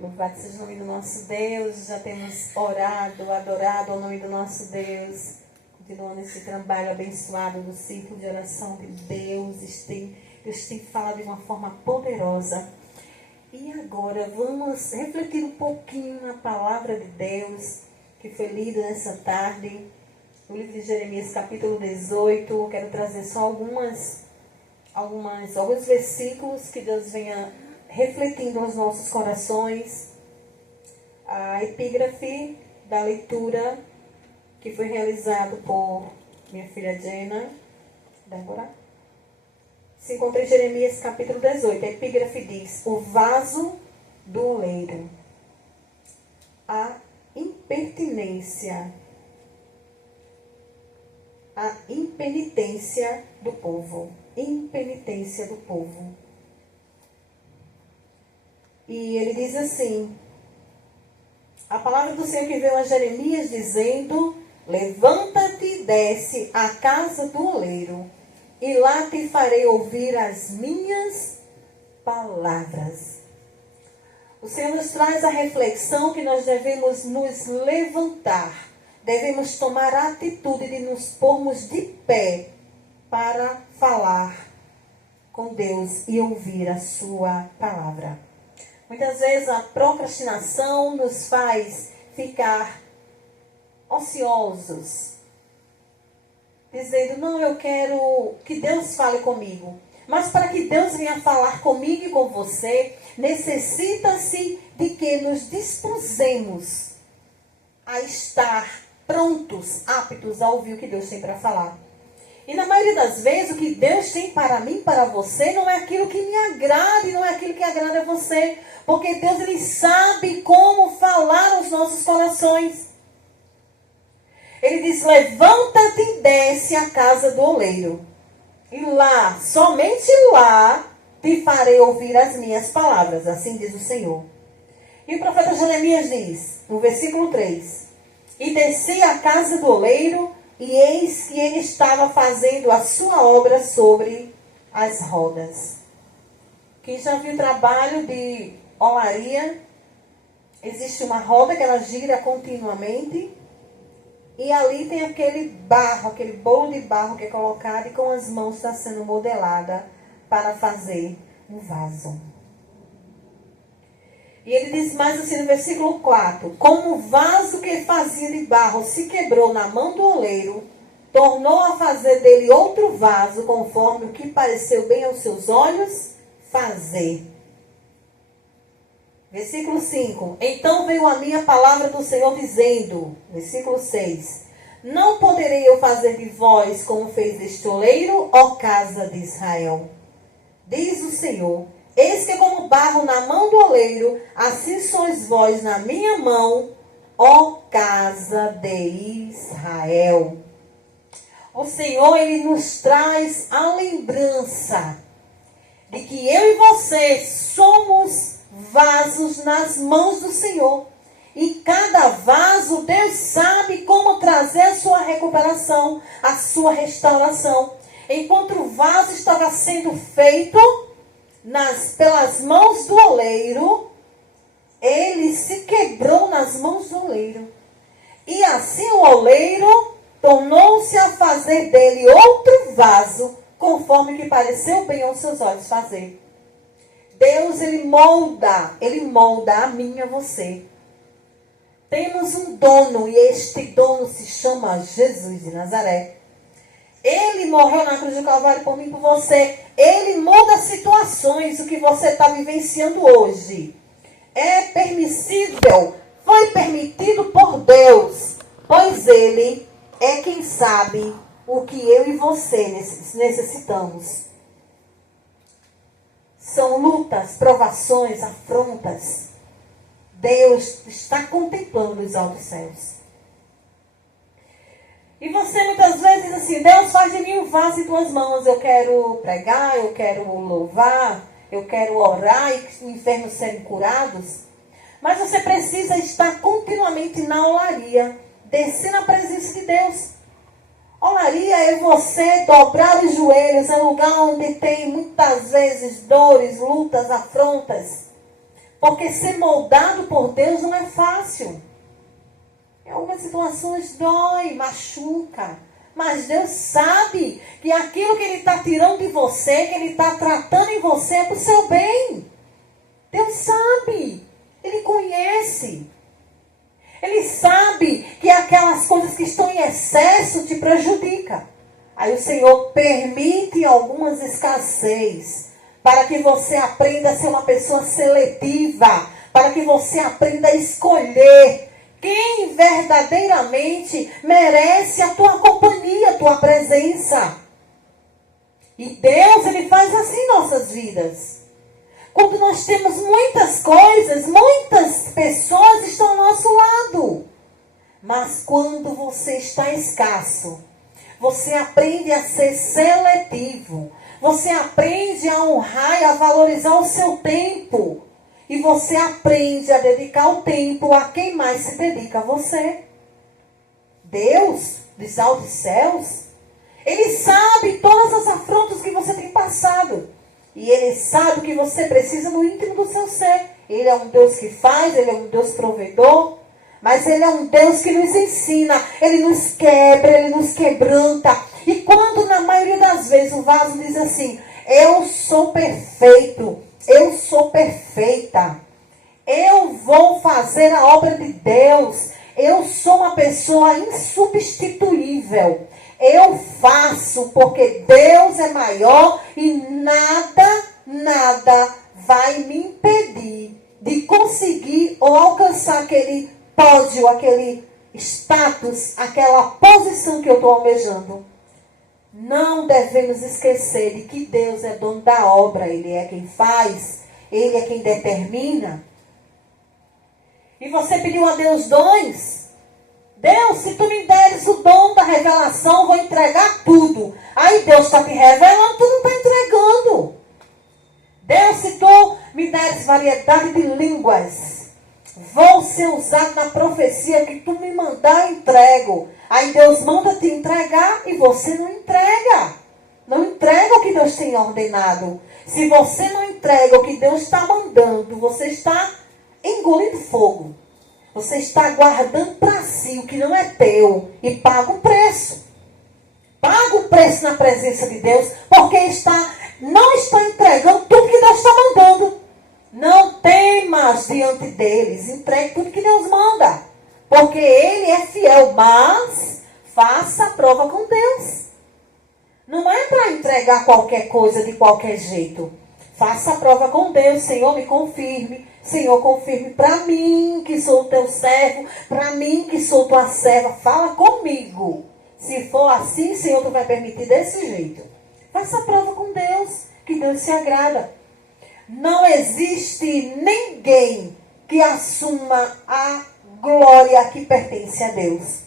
Louvado seja o nome do nosso Deus. Já temos orado, adorado ao nome do nosso Deus. Continuando esse trabalho abençoado do círculo de oração de Deus. Deus tem falado de uma forma poderosa. E agora vamos refletir um pouquinho na palavra de Deus que foi lida nessa tarde. No livro de Jeremias, capítulo 18. Eu quero trazer só alguns versículos que Deus venha refletindo nos nossos corações. A epígrafe da leitura que foi realizado por minha filha Jenna, Débora, se encontra em Jeremias capítulo 18. A epígrafe diz: o vaso do oleiro. A impenitência do povo. Impenitência do povo. E ele diz assim: a palavra do Senhor que veio a Jeremias dizendo: levanta-te e desce à casa do oleiro, e lá te farei ouvir as minhas palavras. O Senhor nos traz a reflexão que nós devemos nos levantar, devemos tomar a atitude de nos pormos de pé para falar com Deus e ouvir a sua palavra. Muitas vezes a procrastinação nos faz ficar ociosos, dizendo: não, eu quero que Deus fale comigo. Mas para que Deus venha falar comigo e com você, necessita-se de que nos dispusemos a estar prontos, aptos a ouvir o que Deus tem para falar. E na maioria das vezes, o que Deus tem para mim, para você, não é aquilo que me agrada e não é aquilo que agrada a você. Porque Deus, Ele sabe como falar aos nossos corações. Ele diz: levanta-te e desce à casa do oleiro. E lá, somente lá, te farei ouvir as minhas palavras. Assim diz o Senhor. E o profeta Jeremias diz, no versículo 3: e desci à casa do oleiro, e eis que ele estava fazendo a sua obra sobre as rodas. Quem já viu o trabalho de olaria, existe uma roda que ela gira continuamente, e ali tem aquele barro, aquele bolo de barro que é colocado e com as mãos está sendo modelada para fazer um vaso. E ele diz mais assim no versículo 4: como o vaso que fazia de barro se quebrou na mão do oleiro, tornou a fazer dele outro vaso, conforme o que pareceu bem aos seus olhos fazer. Versículo 5: então veio a minha palavra do Senhor dizendo, versículo 6: não poderei eu fazer de vós como fez este oleiro, ó casa de Israel? Diz o Senhor: eis que como barro na mão do oleiro, assim sois vós na minha mão, ó casa de Israel. O Senhor, Ele nos traz a lembrança de que eu e você somos vasos nas mãos do Senhor. E cada vaso, Deus sabe como trazer a sua recuperação, a sua restauração. Enquanto o vaso estava sendo feito pelas mãos do oleiro, ele se quebrou nas mãos do oleiro. E assim o oleiro tornou-se a fazer dele outro vaso, conforme que pareceu bem aos seus olhos fazer. Deus, Ele molda a mim e a você. Temos um dono, e este dono se chama Jesus de Nazaré. Ele morreu na cruz do Calvário por mim e por você. Ele muda situações, o que você está vivenciando hoje. É permissível, foi permitido por Deus, pois Ele é quem sabe o que eu e você necessitamos. São lutas, provações, afrontas. Deus está contemplando os altos céus. E você muitas vezes diz assim: Deus, faz de mim um vaso em tuas mãos. Eu quero pregar, eu quero louvar, eu quero orar e que os enfermos serem curados. Mas você precisa estar continuamente na olaria, descer na presença de Deus. Olaria é você dobrar os joelhos, é um lugar onde tem muitas vezes dores, lutas, afrontas. Porque ser moldado por Deus não é fácil. Em algumas situações dói, machuca. Mas Deus sabe que aquilo que Ele está tirando de você, que Ele está tratando em você, é para o seu bem. Deus sabe. Ele conhece. Ele sabe que aquelas coisas que estão em excesso te prejudicam. Aí o Senhor permite algumas escassez para que você aprenda a ser uma pessoa seletiva, para que você aprenda a escolher quem verdadeiramente merece a tua companhia, a tua presença. E Deus, Ele faz assim em nossas vidas. Quando nós temos muitas coisas, muitas pessoas estão ao nosso lado. Mas quando você está escasso, você aprende a ser seletivo. Você aprende a honrar e a valorizar o seu tempo. E você aprende a dedicar o tempo a quem mais se dedica a você. Deus, dos altos céus, Ele sabe todas as afrontas que você tem passado. E Ele sabe o que você precisa no íntimo do seu ser. Ele é um Deus que faz, Ele é um Deus provedor. Mas Ele é um Deus que nos ensina, Ele nos quebra, Ele nos quebranta. E quando na maioria das vezes o vaso diz assim, eu sou perfeito, eu sou perfeita, eu vou fazer a obra de Deus, eu sou uma pessoa insubstituível, eu faço porque Deus é maior e nada vai me impedir de conseguir ou alcançar aquele pódio, aquele status, aquela posição que eu estou almejando. Não devemos esquecer de que Deus é dono da obra, Ele é quem faz, Ele é quem determina. E você pediu a Deus dons? Deus, se tu me deres o dom da revelação, vou entregar tudo. Aí Deus está te revelando, tu não está entregando. Deus, se tu me deres variedade de línguas, vou ser usado na profecia que tu me mandar, eu entrego. Aí Deus manda te entregar e você não entrega. Não entrega o que Deus tem ordenado. Se você não entrega o que Deus está mandando, você está engolindo fogo. Você está guardando para si o que não é teu e paga o preço. Paga o preço na presença de Deus, porque não está entregando tudo que Deus está mandando. Não temas diante deles, entregue tudo que Deus manda. Porque Ele é fiel, mas faça a prova com Deus. Não é para entregar qualquer coisa de qualquer jeito. Faça a prova com Deus. Senhor, me confirme. Senhor, confirme para mim que sou o teu servo, para mim que sou tua serva. Fala comigo. Se for assim, Senhor, tu vai permitir desse jeito. Faça a prova com Deus, que Deus se agrada. Não existe ninguém que assuma a glória que pertence a Deus.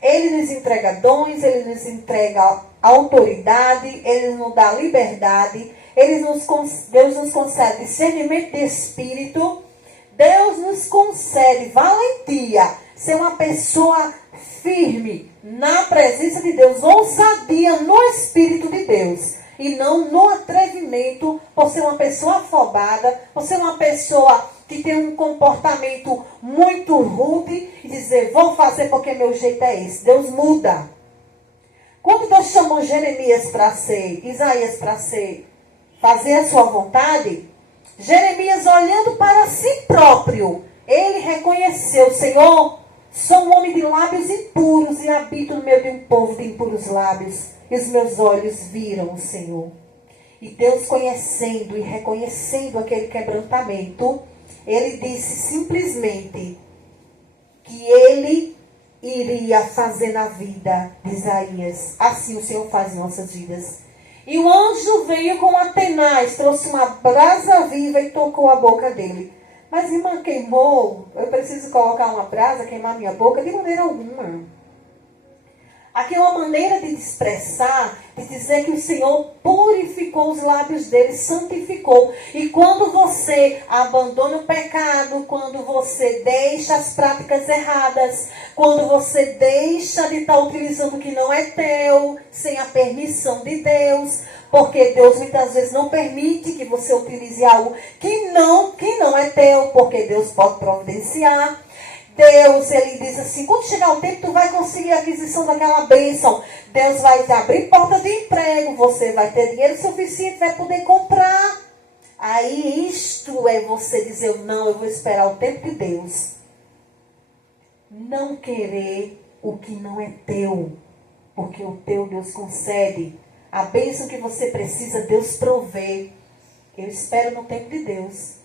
Ele nos entrega dons, Ele nos entrega autoridade, Ele nos dá liberdade, Deus nos concede discernimento de espírito, Deus nos concede valentia, ser uma pessoa firme na presença de Deus, ousadia no Espírito de Deus. E não no atrevimento, por ser uma pessoa afobada, por ser uma pessoa que tem um comportamento muito rude, e dizer, vou fazer porque meu jeito é esse. Deus muda. Quando Deus chamou Jeremias para ser, Isaías para ser, fazer a sua vontade, Jeremias olhando para si próprio, ele reconheceu, Senhor, sou um homem de lábios impuros e habito no meio de um povo de impuros lábios. E os meus olhos viram o Senhor. E Deus, conhecendo e reconhecendo aquele quebrantamento, Ele disse simplesmente que Ele iria fazer na vida de Isaías. Assim o Senhor faz em nossas vidas. E o anjo veio com uma tenaz, trouxe uma brasa viva e tocou a boca dele. Mas, irmã, queimou? Eu preciso colocar uma brasa, queimar minha boca? De maneira alguma. Aqui é uma maneira de expressar, de dizer que o Senhor purificou os lábios dele, santificou. E quando você abandona o pecado, quando você deixa as práticas erradas, quando você deixa de estar utilizando o que não é teu, sem a permissão de Deus, porque Deus muitas vezes não permite que você utilize algo que não é teu, porque Deus pode providenciar. Deus, ele diz assim, quando chegar o tempo, tu vai conseguir a aquisição daquela bênção. Deus vai te abrir porta de emprego, você vai ter dinheiro suficiente, vai poder comprar. Aí isto é você dizer, não, eu vou esperar o tempo de Deus. Não querer o que não é teu, porque o teu Deus concede. A bênção que você precisa, Deus provê. Eu espero no tempo de Deus.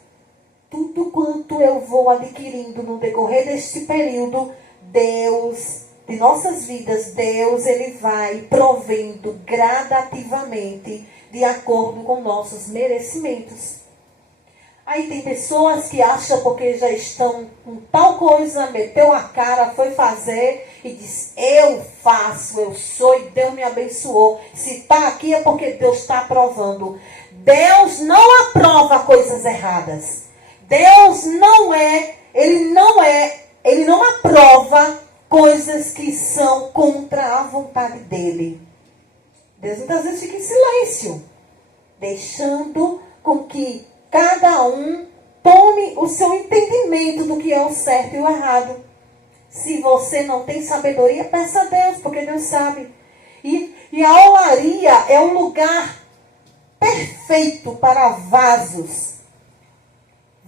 Tudo quanto eu vou adquirindo no decorrer deste período, Deus, de nossas vidas, Deus, ele vai provendo gradativamente, de acordo com nossos merecimentos. Aí tem pessoas que acham porque já estão com tal coisa, meteu a cara, foi fazer e diz, eu faço, eu sou e Deus me abençoou. Se está aqui é porque Deus está aprovando. Deus não aprova coisas erradas. Deus ele não aprova coisas que são contra a vontade dele. Deus muitas vezes fica em silêncio, deixando com que cada um tome o seu entendimento do que é o certo e o errado. Se você não tem sabedoria, peça a Deus, porque Deus sabe. E a olaria é um lugar perfeito para vasos.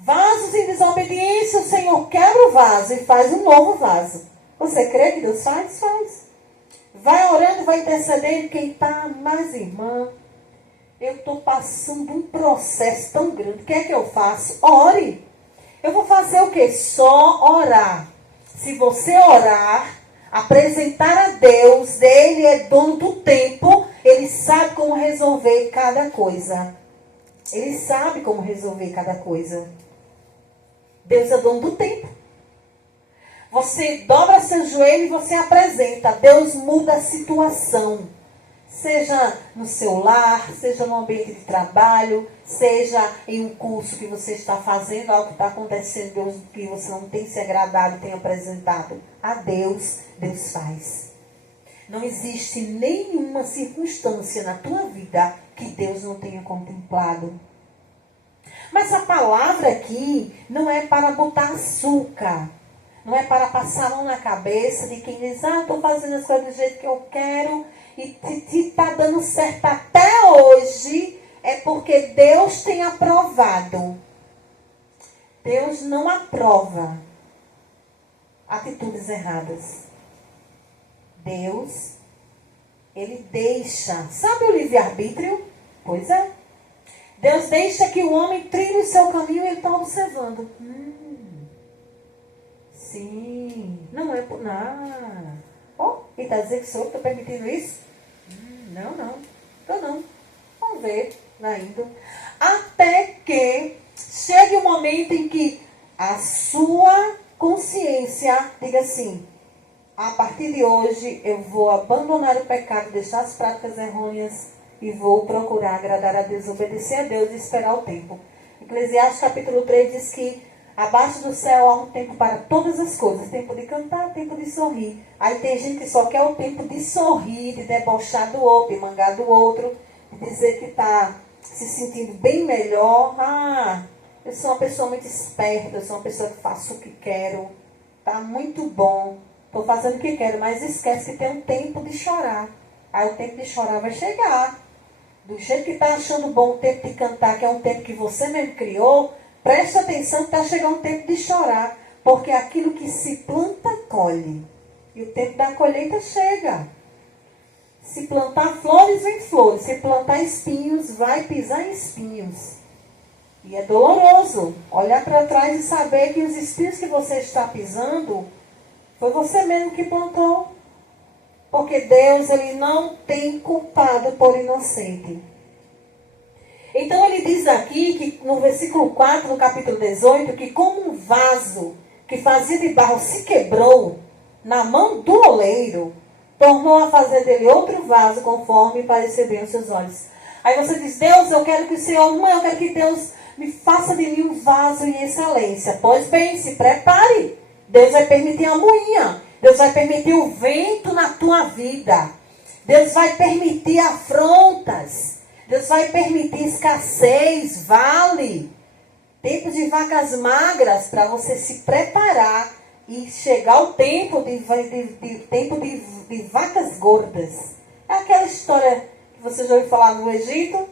Vasos em desobediência, o Senhor quebra o vaso e faz um novo vaso. Você crê que Deus faz? Faz. Vai orando, vai intercedendo. Quem está, mas irmã, eu estou passando um processo tão grande. O que é que eu faço? Ore. Eu vou fazer o quê? Só orar. Se você orar, apresentar a Deus, Ele é dono do tempo, Ele sabe como resolver cada coisa. Ele sabe como resolver cada coisa. Deus é dono do tempo. Você dobra seu joelho e você apresenta. Deus muda a situação. Seja no seu lar, seja no ambiente de trabalho, seja em um curso que você está fazendo, algo que está acontecendo, Deus, que você não tem se agradado, tem apresentado a Deus, Deus faz. Não existe nenhuma circunstância na tua vida que Deus não tenha contemplado. Mas a palavra aqui não é para botar açúcar. Não é para passar a mão na cabeça de quem diz, estou fazendo as coisas do jeito que eu quero e se está dando certo até hoje, é porque Deus tem aprovado. Deus não aprova atitudes erradas. Deus, ele deixa. Sabe o livre-arbítrio? Pois é. Deus deixa que o homem trilhe o seu caminho e ele está observando. Sim, não é por nada. E está dizendo que sou eu que estou permitindo isso? Não. Estou não. Vamos ver, ainda. Até que chegue o momento em que a sua consciência diga assim, a partir de hoje eu vou abandonar o pecado, deixar as práticas errôneas e vou procurar agradar a Deus, obedecer a Deus e esperar o tempo. Eclesiastes capítulo 3 diz que abaixo do céu há um tempo para todas as coisas. Tempo de cantar, tempo de sorrir. Aí tem gente que só quer o tempo de sorrir, de debochar do outro, de mangar do outro, de dizer que está se sentindo bem melhor. Eu sou uma pessoa muito esperta, eu sou uma pessoa que faço o que quero. Está muito bom. Estou fazendo o que quero, mas esquece que tem um tempo de chorar. Aí o tempo de chorar vai chegar. Do jeito que está achando bom o tempo de cantar, que é um tempo que você mesmo criou, preste atenção que está chegando o tempo de chorar. Porque aquilo que se planta, colhe. E o tempo da colheita chega. Se plantar flores, vem flores. Se plantar espinhos, vai pisar em espinhos. E é doloroso olhar para trás e saber que os espinhos que você está pisando, foi você mesmo que plantou. Porque Deus, ele não tem culpado por inocente. Então ele diz aqui, que no versículo 4, no capítulo 18, que como um vaso que fazia de barro se quebrou na mão do oleiro, tornou a fazer dele outro vaso, conforme pareceu bem aos seus olhos. Aí você diz, Deus, eu quero que o Senhor, eu quero que Deus me faça de mim um vaso em excelência. Pois bem, se prepare. Deus vai permitir a moinha. Deus vai permitir o vento na tua vida. Deus vai permitir afrontas. Deus vai permitir escassez, vale. Tempo de vacas magras para você se preparar e chegar o tempo de vacas gordas. É aquela história que você já ouviu falar no Egito,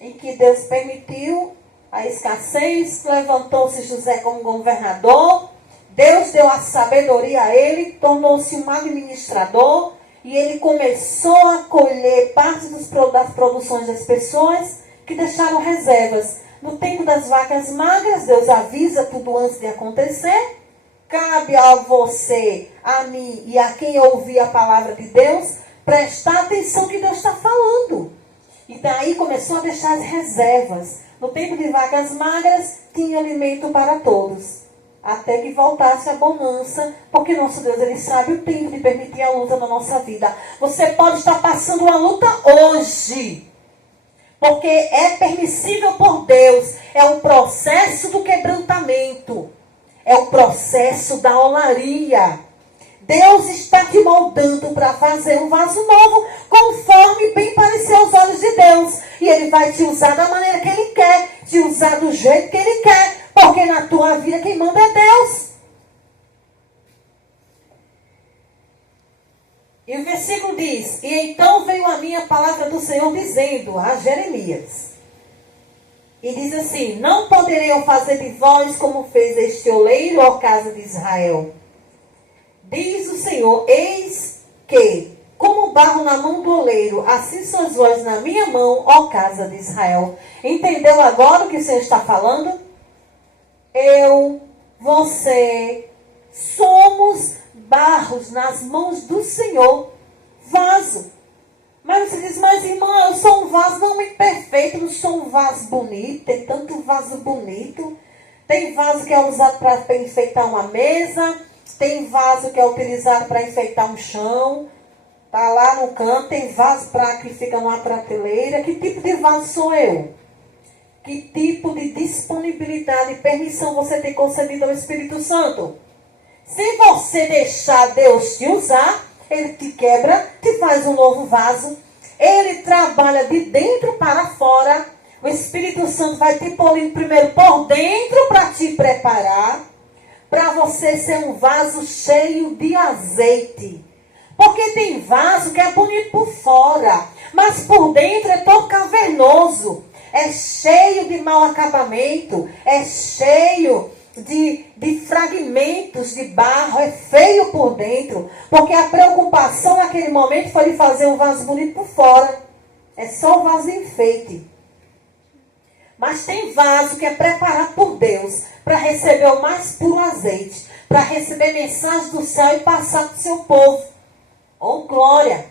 em que Deus permitiu a escassez, levantou-se José como governador, Deus deu a sabedoria a ele, tornou-se um administrador, e ele começou a colher parte das produções das pessoas que deixaram reservas. No tempo das vacas magras, Deus avisa tudo antes de acontecer. Cabe a você, a mim e a quem ouvir a palavra de Deus, prestar atenção que Deus está falando. E daí começou a deixar as reservas. No tempo de vacas magras, tinha alimento para todos. Até que voltasse a bonança, porque nosso Deus, Ele sabe o tempo de permitir a luta na nossa vida. Você pode estar passando uma luta hoje, porque é permissível por Deus. É o processo do quebrantamento. É o processo da olaria. Deus está te moldando para fazer um vaso novo, conforme bem parecer aos olhos de Deus. E Ele vai te usar da maneira que Ele quer, te usar do jeito que Ele quer, porque na tua vida quem manda é Deus. E o versículo diz, e então veio a minha palavra do Senhor dizendo a Jeremias. E diz assim, não poderei eu fazer de vós como fez este oleiro, ó casa de Israel. Diz o Senhor, eis que, como barro na mão do oleiro, assim sois vós na minha mão, ó casa de Israel. Entendeu agora o que o Senhor está falando? Eu, você, somos barros nas mãos do Senhor, vaso. Mas você diz, mas irmã, eu sou um vaso não imperfeito, não sou um vaso bonito, tem tanto vaso bonito. Tem vaso que é usado para enfeitar uma mesa, tem vaso que é utilizado para enfeitar um chão, tá lá no canto, tem vaso que fica numa prateleira. Que tipo de vaso sou eu? Que tipo de disponibilidade e permissão você tem concedido ao Espírito Santo? Se você deixar Deus te usar, Ele te quebra, te faz um novo vaso. Ele trabalha de dentro para fora. O Espírito Santo vai te polindo primeiro por dentro para te preparar, para você ser um vaso cheio de azeite. Porque tem vaso que é bonito por fora, mas por dentro é todo cavernoso. É cheio de mau acabamento, é cheio de fragmentos de barro, é feio por dentro, porque a preocupação naquele momento foi de fazer um vaso bonito por fora. É só o vaso de enfeite. Mas tem vaso que é preparado por Deus para receber o mais puro azeite, para receber mensagem do céu e passar para o seu povo. Oh, glória!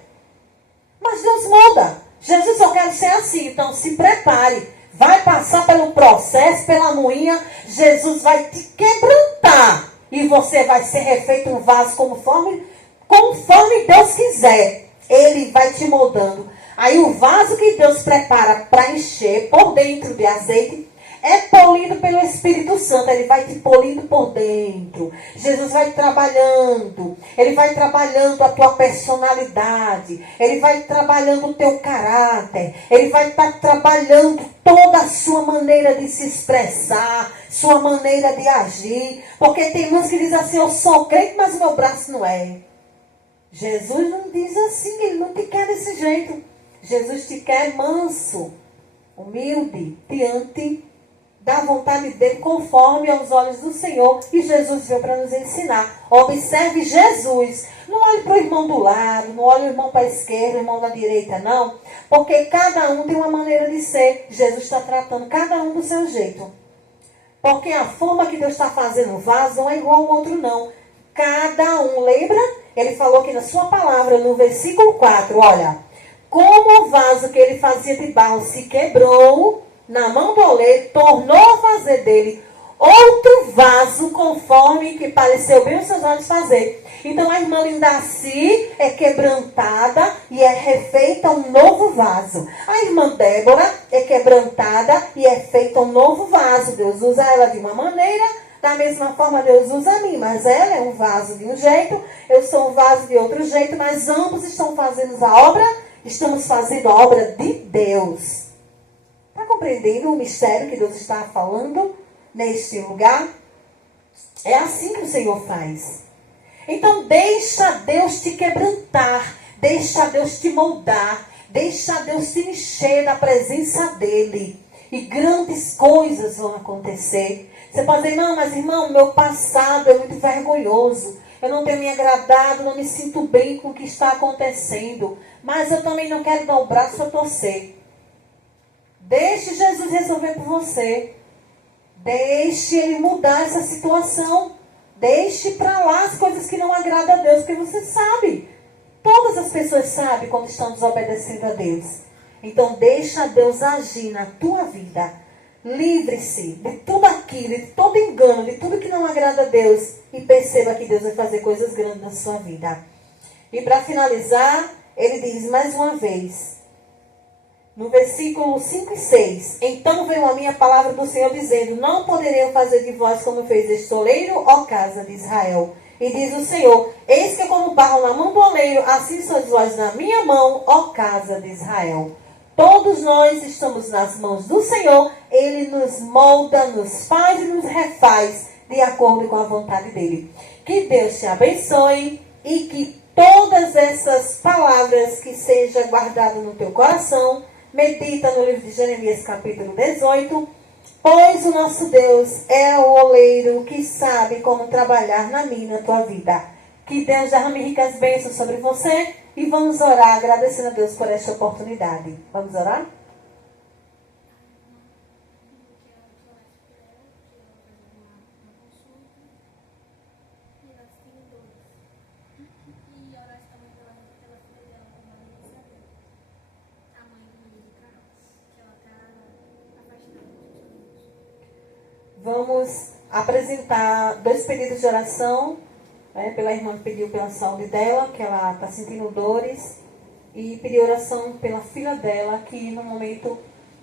Mas Deus muda. Jesus, eu quero ser assim, então se prepare. Vai passar pelo processo, pela moinha, Jesus vai te quebrantar. E você vai ser refeito um vaso conforme Deus quiser. Ele vai te moldando. Aí o vaso que Deus prepara para encher por dentro de azeite é polido pelo Espírito Santo. Ele vai te polindo por dentro. Jesus vai trabalhando. Ele vai trabalhando a tua personalidade. Ele vai trabalhando o teu caráter. Ele vai estar trabalhando toda a sua maneira de se expressar, sua maneira de agir. Porque tem uns que dizem assim, eu sou crente, mas o meu braço não é. Jesus não diz assim, Ele não te quer desse jeito. Jesus te quer manso, humilde, diante da vontade dele, conforme aos olhos do Senhor. E Jesus veio para nos ensinar. Observe Jesus. Não olhe para o irmão do lado, não olhe o irmão para a esquerda, o irmão da direita, não. Porque cada um tem uma maneira de ser. Jesus está tratando cada um do seu jeito. Porque a forma que Deus está fazendo o vaso não é igual ao outro, não. Cada um, lembra? Ele falou aqui na sua palavra, no versículo 4, olha. Como o vaso que ele fazia de barro se quebrou na mão do oleiro, tornou a fazer dele outro vaso conforme que pareceu bem os seus olhos fazer. Então a irmã Lindaci é quebrantada e é refeita um novo vaso. A irmã Débora é quebrantada e é feita um novo vaso. Deus usa ela de uma maneira, da mesma forma Deus usa a mim. Mas ela é um vaso de um jeito, eu sou um vaso de outro jeito, mas ambos estão fazendo a obra, estamos fazendo a obra de Deus. Está compreendendo o mistério que Deus está falando neste lugar? É assim que o Senhor faz. Então deixa Deus te quebrantar, deixa Deus te moldar, deixa Deus te encher da presença dEle. E grandes coisas vão acontecer. Você pode dizer, não, mas irmão, meu passado é muito vergonhoso. Eu não tenho me agradado, não me sinto bem com o que está acontecendo. Mas eu também não quero dar o braço a torcer. Deixe Jesus resolver por você. Deixe Ele mudar essa situação. Deixe para lá as coisas que não agradam a Deus, porque você sabe. Todas as pessoas sabem quando estão desobedecendo a Deus. Então deixa Deus agir na tua vida. Livre-se de tudo aquilo, de todo engano, de tudo que não agrada a Deus. E perceba que Deus vai fazer coisas grandes na sua vida. E para finalizar, ele diz mais uma vez. No versículo 5 e 6. Então veio a minha palavra do Senhor dizendo, não poderei eu fazer de vós como fez este oleiro, ó casa de Israel. E diz o Senhor, eis que como barro na mão do oleiro, assim sois vós na minha mão, ó casa de Israel. Todos nós estamos nas mãos do Senhor, Ele nos molda, nos faz e nos refaz, de acordo com a vontade dEle. Que Deus te abençoe e que todas essas palavras que sejam guardadas no teu coração. Medita no livro de Jeremias, capítulo 18. Pois o nosso Deus é o oleiro que sabe como trabalhar na minha e na tua vida. Que Deus derrame ricas bênçãos sobre você. E vamos orar, agradecendo a Deus por esta oportunidade. Vamos orar? Vamos apresentar 2 pedidos de oração, pela irmã que pediu pela saúde dela, que ela está sentindo dores, e pedir oração pela filha dela, que no momento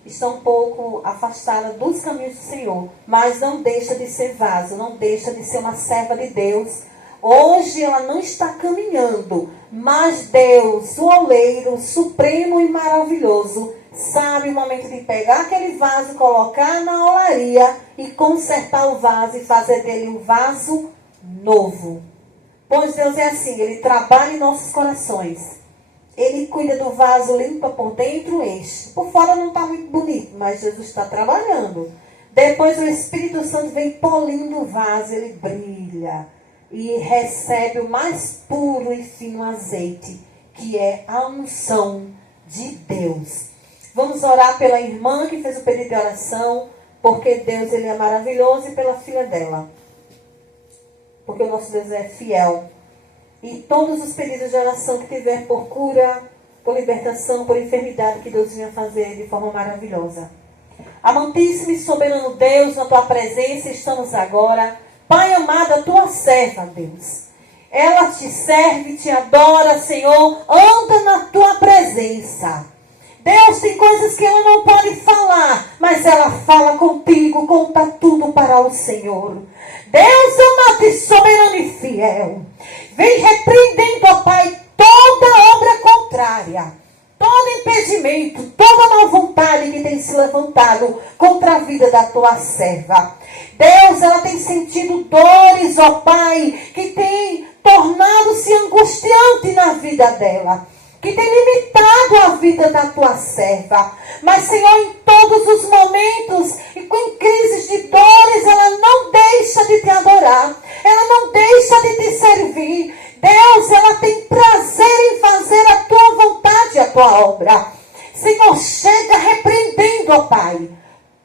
está um pouco afastada dos caminhos do Senhor, mas não deixa de ser vaso, não deixa de ser uma serva de Deus. Hoje ela não está caminhando, mas Deus, o oleiro supremo e maravilhoso, sabe o momento de pegar aquele vaso, colocar na olaria e consertar o vaso e fazer dele um vaso novo. Pois Deus é assim, Ele trabalha em nossos corações. Ele cuida do vaso, limpa por dentro, enche. Por fora não está muito bonito, mas Jesus está trabalhando. Depois o Espírito Santo vem polindo o vaso, ele brilha. E recebe o mais puro e fino azeite, que é a unção de Deus. Vamos orar pela irmã que fez o pedido de oração, porque Deus ele é maravilhoso, e pela filha dela. Porque o nosso Deus é fiel. E todos os pedidos de oração que tiver por cura, por libertação, por enfermidade, que Deus venha fazer de forma maravilhosa. Amantíssimo e soberano Deus, na tua presença estamos agora. Pai amado, a tua serva, Deus. Ela te serve, te adora, Senhor. Anda na tua presença. Deus, tem coisas que ela não pode falar, mas ela fala contigo, conta tudo para o Senhor. Deus amado e soberano e fiel. Vem repreendendo, ó Pai, toda obra contrária, todo impedimento, toda má vontade que tem se levantado contra a vida da tua serva. Deus, ela tem sentido dores, ó Pai, que tem tornado-se angustiante na vida dela, que tem limitado a vida da tua serva. Mas, Senhor, em todos os momentos e com crises de dores, ela não deixa de te adorar. Ela não deixa de te servir. Deus, ela tem prazer em fazer a tua vontade, a tua obra. Senhor, chega repreendendo, ó Pai,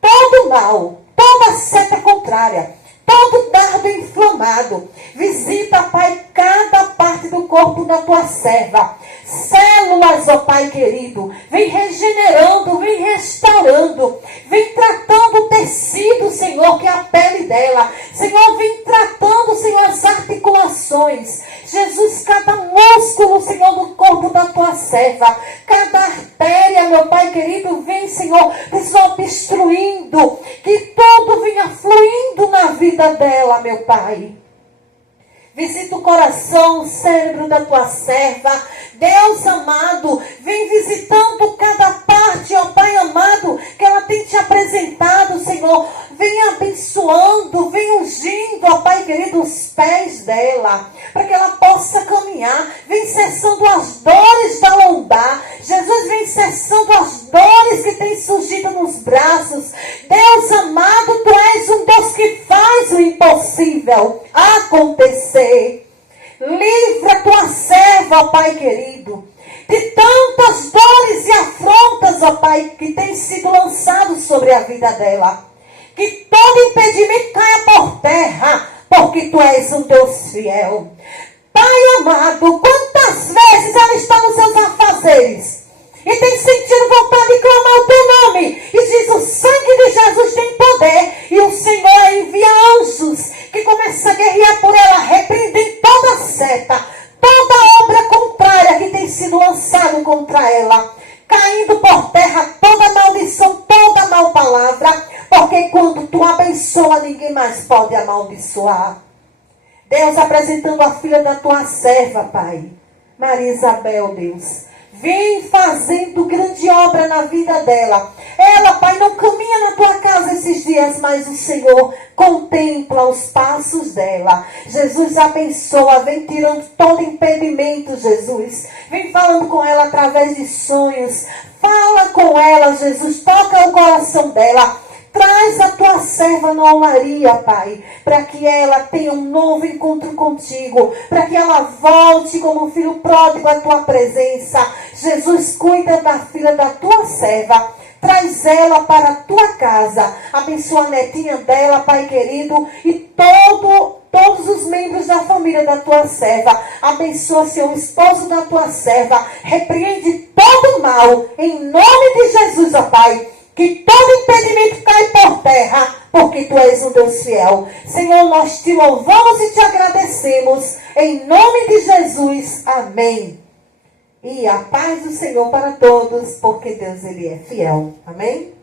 todo mal, toda seta contrária, todo dardo inflamado. Visita, Pai, cada parte do corpo da tua serva. células, ó Pai querido. Vem regenerando, vem restaurando, vem tratando o tecido, Senhor, que é a pele dela. Senhor, vem tratando, Senhor, as articulações. Jesus, cada músculo, Senhor, do corpo da tua serva, cada artéria, meu Pai querido, vem, Senhor, desobstruindo, que tudo venha fluindo na vida dela, meu Pai. Visita o coração, o cérebro da tua serva. Deus amado, vem visitando cada parte, ó Pai amado, que ela tem te apresentado, Senhor. Vem abençoando, vem ungindo, ó Pai querido, os pés dela, para que ela possa caminhar. Vem cessando as dores da lombar. Jesus, vem cessando as dores que têm surgido nos braços. Deus amado, tu és um Deus que faz o impossível acontecer. Livra tua serva, ó Pai querido, de tantas dores e afrontas, ó Pai, que tem sido lançado sobre a vida dela. Que todo impedimento caia por terra, porque tu és um Deus fiel. Pai amado, quantas vezes ela está nos seus afazeres e tem sentido vontade de clamar o teu nome, e diz: o sangue de Jesus tem poder, e o Senhor envia anjos que começam a guerrear por ela, repreendem toda seta, toda obra contrária que tem sido lançada contra ela, caindo por terra toda maldição, toda mal palavra, porque quando tu abençoa, ninguém mais pode amaldiçoar. Deus, apresentando a filha da tua serva, Pai, Maria Isabel, Deus, vem fazendo grande obra na vida dela. Ela, Pai, não caminha na tua casa esses dias, mas o Senhor contempla os passos dela. Jesus, abençoa, vem tirando todo impedimento, Jesus. Vem falando com ela através de sonhos. Fala com ela, Jesus, toca o coração dela. Traz a tua serva na olaria, Pai, para que ela tenha um novo encontro contigo, para que ela volte como um filho pródigo à tua presença. Jesus, cuida da filha da tua serva, traz ela para a tua casa, abençoa a netinha dela, Pai querido, e todos os membros da família da tua serva. Abençoa, Senhor, o esposo da tua serva, repreende todo o mal, em nome de Jesus, ó Pai. Que todo impedimento cai por terra, porque tu és um Deus fiel. Senhor, nós te louvamos e te agradecemos. Em nome de Jesus. Amém. E a paz do Senhor para todos, porque Deus, Ele é fiel. Amém.